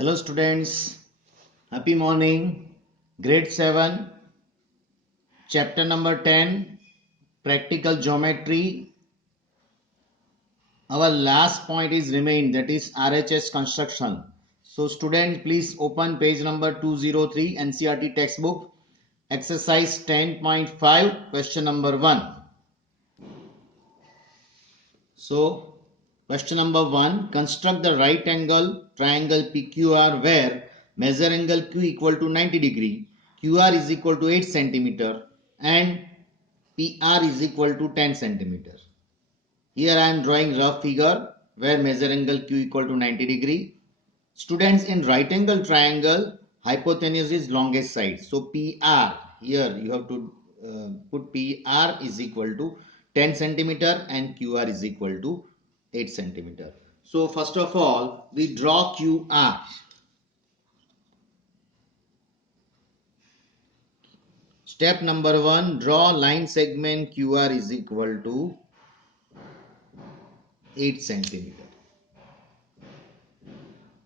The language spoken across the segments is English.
Hello students, happy morning. Grade 7, chapter number 10, practical geometry. Our last point is remained, that is RHS construction. So students, please open page number 203 NCERT textbook, exercise 10.5, question number 1. So question number 1, construct the right angle triangle PQR where measure angle Q equal to 90 degree, QR is equal to 8 centimeter and PR is equal to 10 centimeter. Here I am drawing rough figure where measure angle Q equal to 90 degree. Students, in right angle triangle, hypotenuse is longest side. So PR, here you have to put PR is equal to 10 centimeter and QR is equal to 8 centimeter. So first of all, we draw QR. Step number 1, draw line segment QR is equal to 8 centimeter.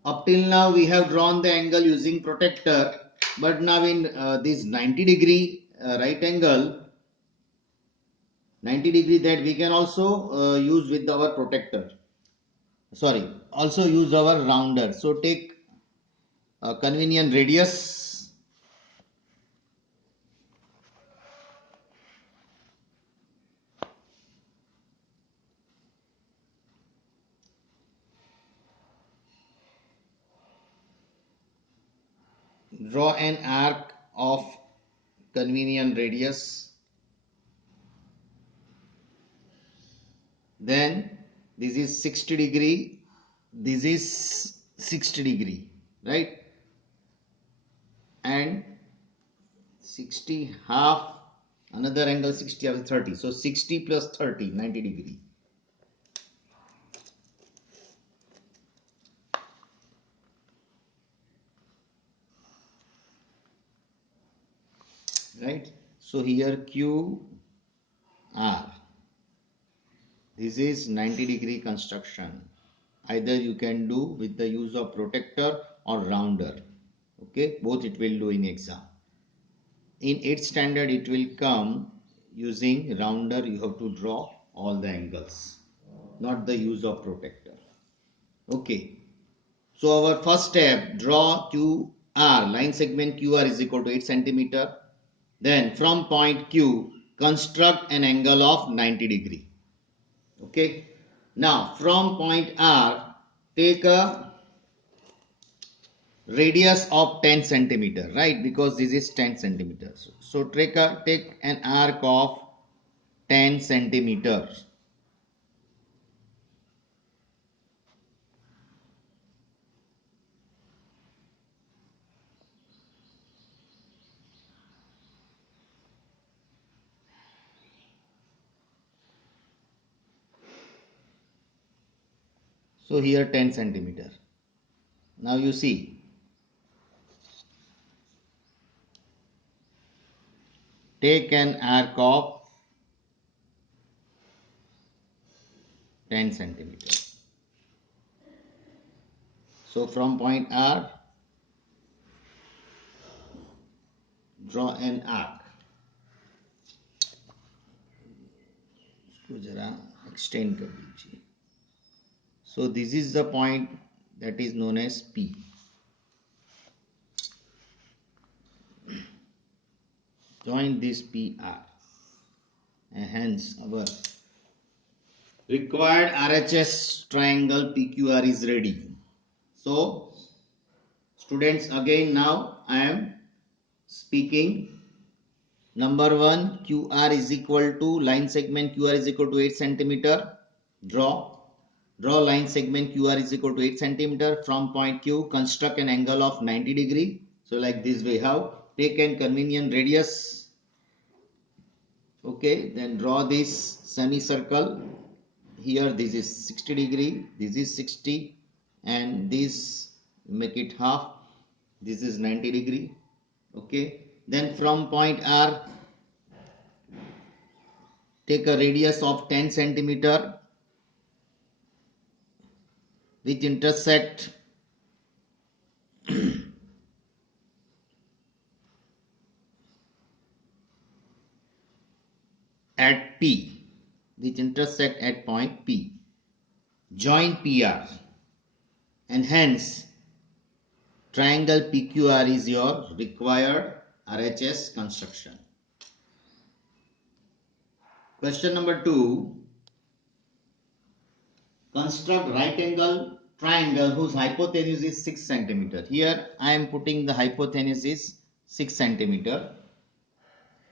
Up till now we have drawn the angle using protractor, but now in this 90 degree right angle, 90 degree, that we can also use with our protractor. Sorry, also use our rounder. So take a convenient radius. Draw an arc of convenient radius. Then this is 60 degree. This is 60 degree, right? And 60 half, another angle 60 of 30. So 60 plus 30, 90 degree. Right? So here Q R. This is 90 degree construction. Either you can do with the use of protractor or rounder. Okay, both it will do in exam. In 8th standard it will come using rounder. You have to draw all the angles, not the use of protractor. Okay, so our first step, draw QR, line segment QR is equal to 8 centimeter. Then from point Q, construct an angle of 90 degree. Okay, now from point R, take a radius of 10 centimeter, right? Because this is 10 centimeters. So take an arc of 10 centimeters. So here 10 centimeter. Now you see, take an arc of 10 centimeter. So from point R, draw an arc. इसको जरा extend कर दीजिए. So this is the point that is known as P. Join this PR, and hence our required RHS triangle PQR is ready. So students, again now I am speaking. Number 1, QR is equal to, line segment QR is equal to 8 centimeter. Draw line segment QR is equal to 8 centimeter. From point Q, construct an angle of 90 degree. So like this we have, take an convenient radius. Okay, then draw this semicircle. Here this is 60 degree, this is 60, and this make it half. This is 90 degree. Okay, then from point R, take a radius of 10 centimeter which intersect at P, which intersect at point P, join PR, and hence triangle PQR is your required RHS construction. Question number 2. Construct right angle triangle whose hypotenuse is 6 cm. Here I am putting the hypotenuse is 6 cm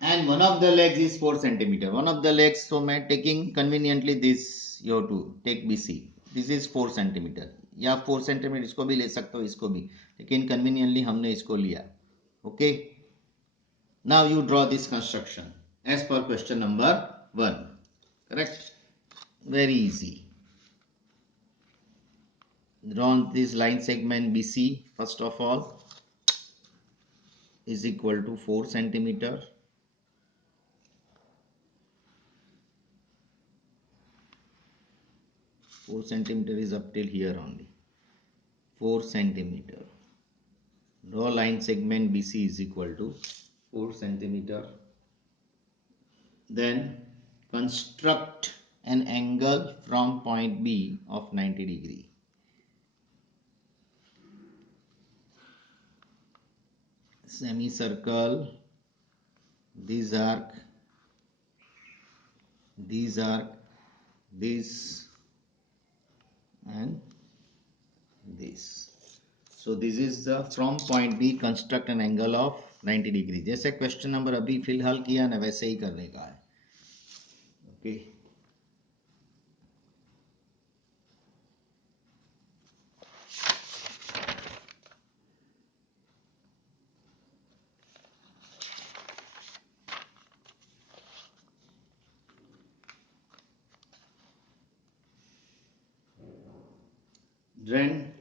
and one of the legs is 4 cm. One of the legs, so मैं taking conveniently this, you have to take BC. This is 4 cm. या 4 cm इसको भी ले सकते हो, इसको भी, लेकिन conveniently हमने इसको लिया. Okay. Now you draw this construction as per question number 1. Correct? Very easy. Draw this line segment BC first of all is equal to 4 centimeter. Four centimeter is up till here only. 4 centimeter. Draw line segment BC is equal to 4 centimeter. Then construct an angle from point B of 90 degree. Semicircle, this arc, this arc, this and this. So this is the from point B construct an angle of 90 degree. जैसे question number अभी फिलहाल किया ना वैसे ही करने का है. Okay. Then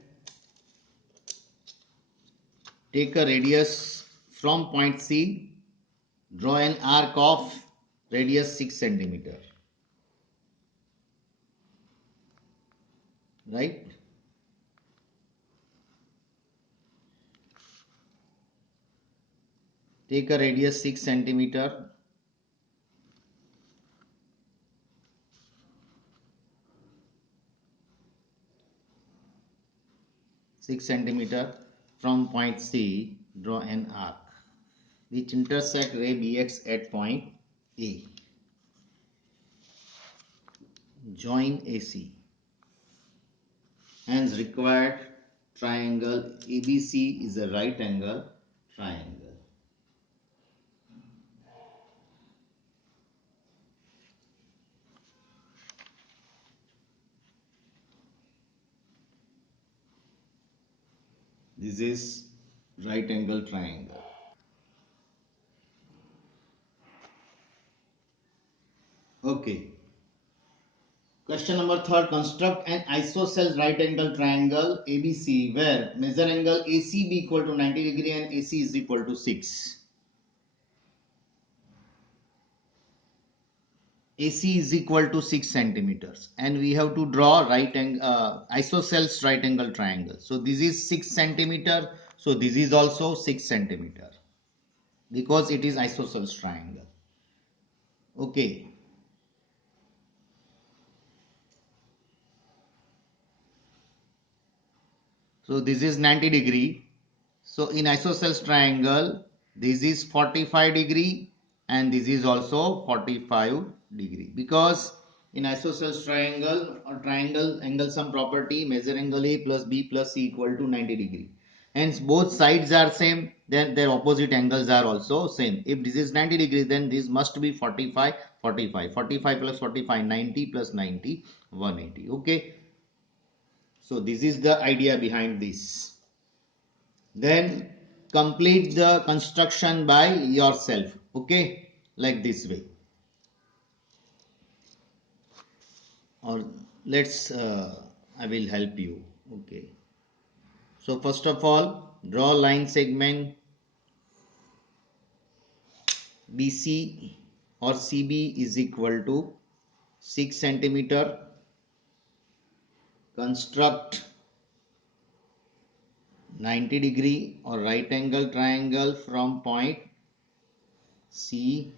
take a radius from point C, draw an arc of radius 6 centimeter. Right? Take a radius 6 centimeter. From point C, draw an arc which intersect ray BX at point A. Join AC. Hence required triangle ABC is a right angle triangle. This is right angle triangle. Okay. Question number 3. Construct an isosceles right angle triangle ABC where measure angle AC be equal to 90 degree and AC is equal to 6. AC is equal to 6 centimeters and we have to draw isosceles right angle triangle. So this is 6 centimeter. So this is also 6 centimeter because it is isosceles triangle. Okay. So this is 90 degree. So in isosceles triangle, this is 45 degree and this is also 45 degree because in isosceles triangle or triangle angle sum property measure angle A plus B plus C equal to 90 degree. Hence both sides are same, then their opposite angles are also same. If this is 90 degree, then this must be 45, 45. 45 plus 45, 90 plus 90, 180. Okay. So this is the idea behind this. Then complete the construction by yourself. Okay, like this way. Or let's I will help you. Okay. So first of all, draw line segment BC or CB is equal to 6 centimeter. Construct 90-degree or right angle triangle from point C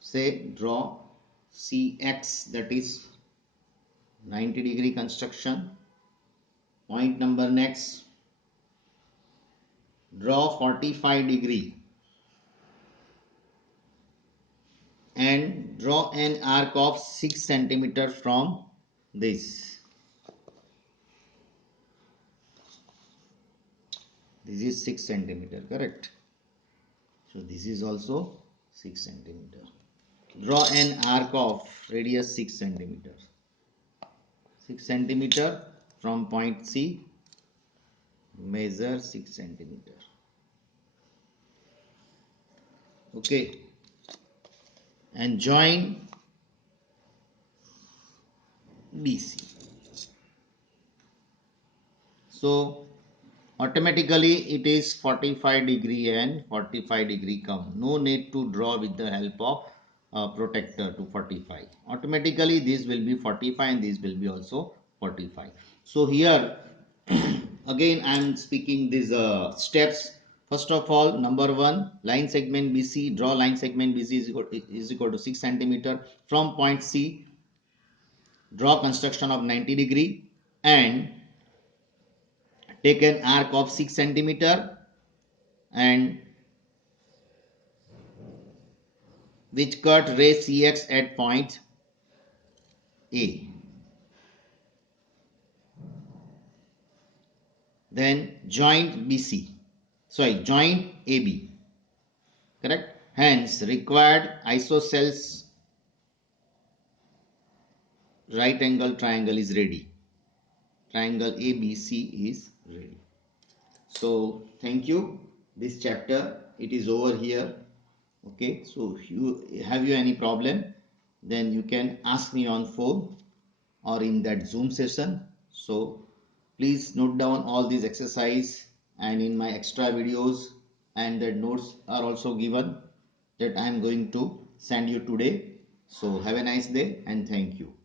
say draw CX, that is 90-degree construction. Point number next, draw 45-degree and draw an arc of 6 centimeter from this. This is 6 centimeter, correct? So this is also 6 centimeter. Draw an arc of radius 6 centimeter. 6 centimeter from point C, measure 6 centimeter. Okay, and join BC. So automatically it is 45-degree and 45-degree come. No need to draw with the help of protractor to 45. Automatically this will be 45 and this will be also 45. So here again I am speaking these steps. First of all, number one, line segment BC, draw line segment BC is equal to 6 centimeter from point C. Draw construction of 90-degree and take an arc of 6 centimeter and which cut ray CX at point A. Then joint BC, joint AB, correct? Hence required isosceles right angle triangle is ready. Triangle ABC is ready. So thank you. This chapter it is over here. Okay, so if you have any problem, then you can ask me on phone or in that Zoom session. So please note down all these exercise, and in my extra videos and the notes are also given that I am going to send you today. So have a nice day and thank you.